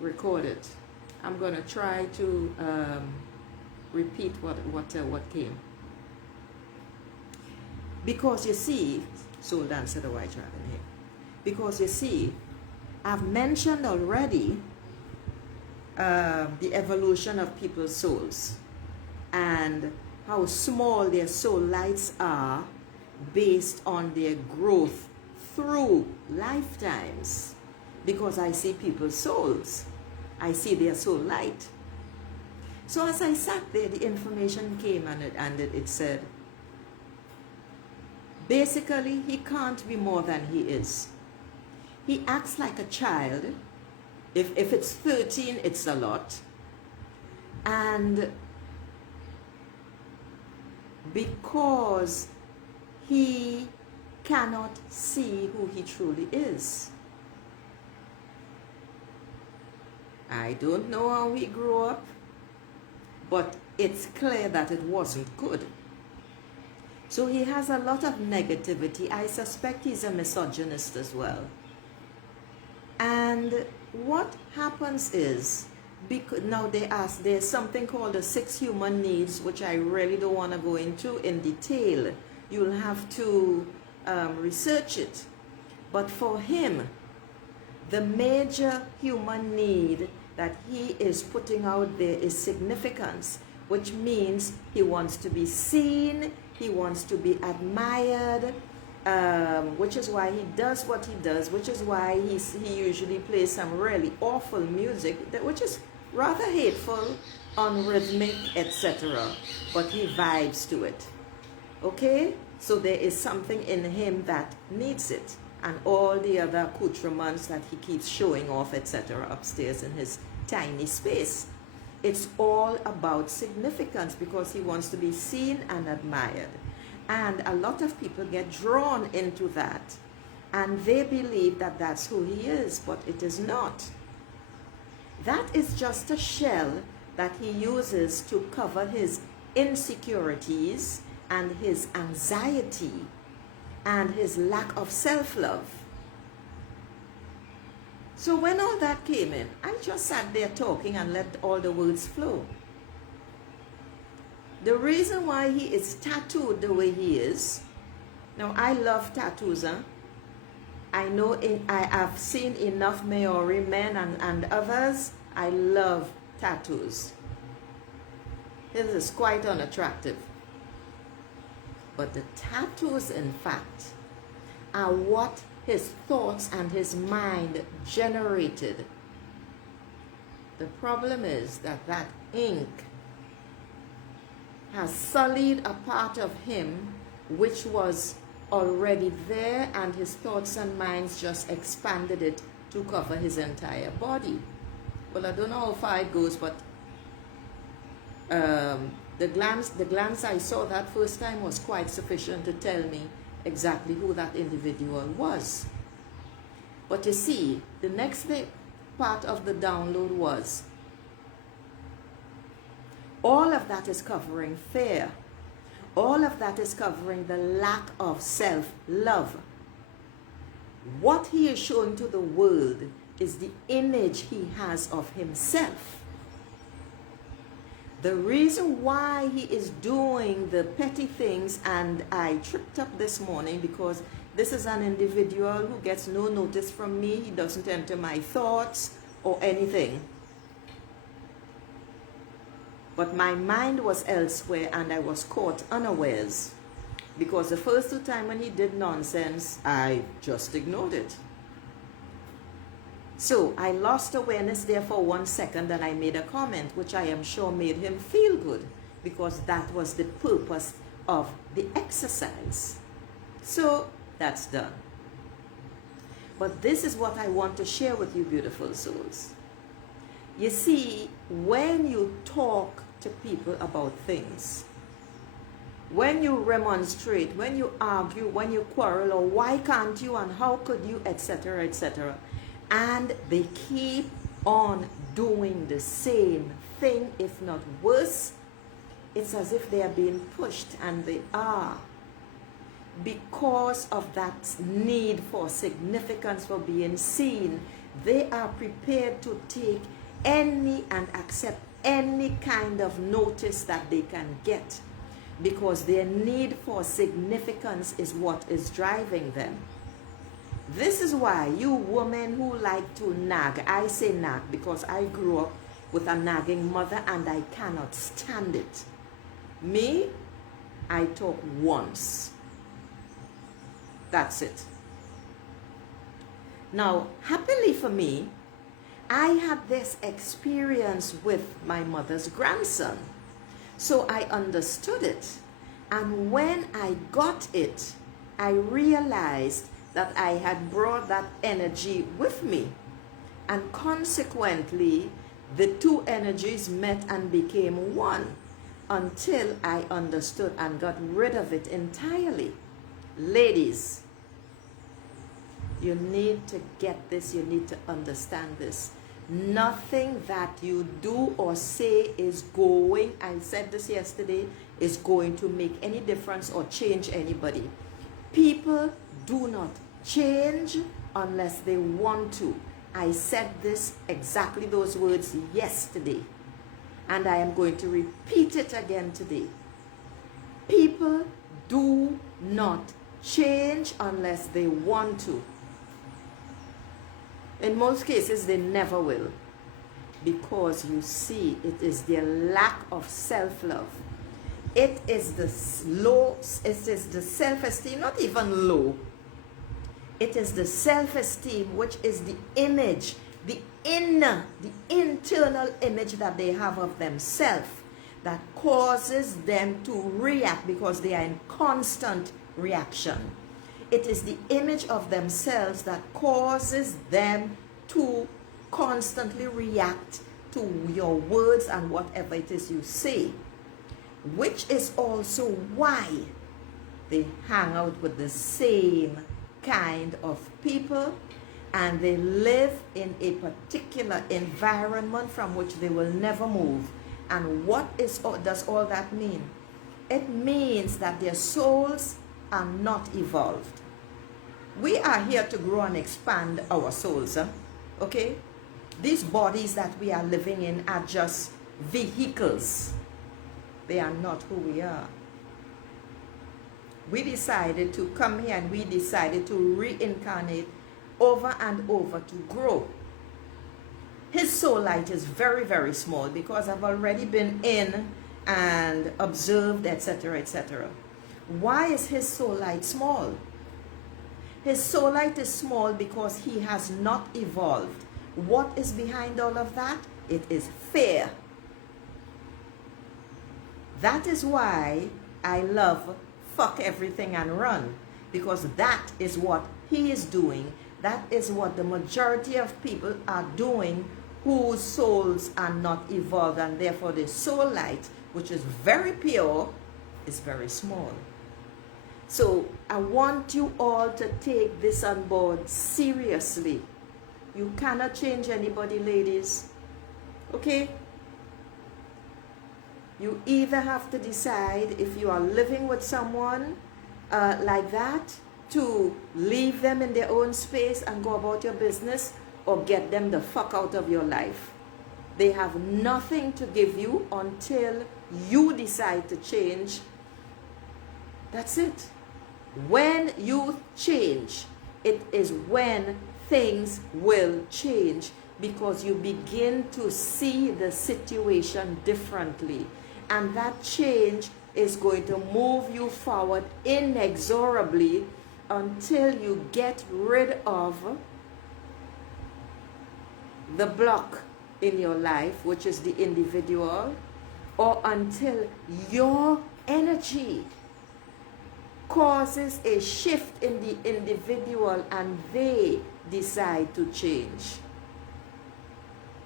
record it. I'm going to try to repeat what came. Because you see, Soul Dancer the White Dragon here. Because you see, I've mentioned already the evolution of people's souls and how small their soul lights are based on their growth through lifetimes. Because I see people's souls, I see their soul light. So as I sat there, the information came and it said, basically, he can't be more than he is. He acts like a child. If it's 13, it's a lot. And because he cannot see who he truly is. I don't know how he grew up, but it's clear that it wasn't good. So he has a lot of negativity. I suspect he's a misogynist as well. And what happens is, because now there's something called the 6 human needs, which I really don't want to go into in detail. You'll have to research it. But for him, the major human need that he is putting out there is significance, which means he wants to be seen, he wants to be admired, which is why he does what he does, which is why he usually plays some really awful music, which is rather hateful, unrhythmic, etc. But he vibes to it. Okay? So there is something in him that needs it. And all the other accoutrements that he keeps showing off, etc. upstairs in his tiny space. It's all about significance because he wants to be seen and admired. And a lot of people get drawn into that. And they believe that that's who he is, but it is not. That is just a shell that he uses to cover his insecurities and his anxiety and his lack of self-love. So when all that came in, I just sat there talking and let all the words flow. The reason why he is tattooed the way he is, now I love tattoos, huh? I know I have seen enough Maori men and others. I love tattoos. This is quite unattractive. But the tattoos, in fact, are what his thoughts and his mind generated. The problem is that that ink has sullied a part of him which was already there, and his thoughts and minds just expanded it to cover his entire body. Well, I don't know how far it goes, but the glance I saw that first time was quite sufficient to tell me exactly who that individual was. But you see, the next part of the download was, all of that is covering fear. All of that is covering the lack of self-love. What he is showing to the world is the image he has of himself. The reason why he is doing the petty things, and I tripped up this morning because this is an individual who gets no notice from me. He doesn't enter my thoughts or anything. But my mind was elsewhere and I was caught unawares. Because the first 2 times when he did nonsense, I just ignored it. So I lost awareness there for 1 second and I made a comment which I am sure made him feel good, because that was the purpose of the exercise. So that's done. But this is what I want to share with you, beautiful souls. You see, when you talk to people about things, when you remonstrate, when you argue, when you quarrel, or why can't you and how could you, etc., etc., and they keep on doing the same thing, if not worse, it's as if they are being pushed, and they are. because of that need for significance, for being seen, they are prepared to take any and accept any kind of notice that they can get, because their need for significance is what is driving them. This is why you women who like to nag, I say nag because I grew up with a nagging mother and I cannot stand it. Me, I talk once. That's it. Now, happily for me, I had this experience with my mother's grandson. So I understood it. And when I got it, I realized that I had brought that energy with me. And consequently, the two energies met and became one until I understood and got rid of it entirely. Ladies, you need to get this, you need to understand this. Nothing that you do or say is going, I said this yesterday, is going to make any difference or change anybody. People do not change unless they want to. I said this, exactly those words yesterday, and I am going to repeat it again today. People do not change unless they want to. In most cases, they never will, because you see, it is their lack of self-love. It is the low, it is the self-esteem, not even low. It is the self-esteem, which is the image, the inner, the internal image that they have of themselves, that causes them to react because they are in constant reaction. It is the image of themselves that causes them to constantly react to your words and whatever it is you say, which is also why they hang out with the same kind of people and they live in a particular environment from which they will never move. And what does all that mean? It means that their souls are not evolved. We are here to grow and expand our souls, okay? These bodies that we are living in are just vehicles. They are not who we are. We decided to come here and we decided to reincarnate over and over to grow. His soul light is very, very small because I've already been in and observed, etc., etc. Why is his soul light small? His soul light is small because he has not evolved. What is behind all of that? It is fear. That is why I love fuck everything and run, because that is what he is doing. That is what the majority of people are doing whose souls are not evolved, and therefore the soul light, which is very pure, is very small. So I want you all to take this on board seriously. You cannot change anybody, ladies. Okay? You either have to decide, if you are living with someone like that, to leave them in their own space and go about your business, or get them the fuck out of your life. They have nothing to give you until you decide to change. That's it. When you change, it is when things will change, because you begin to see the situation differently. And that change is going to move you forward inexorably until you get rid of the block in your life, which is the individual, or until your energy causes a shift in the individual and they decide to change.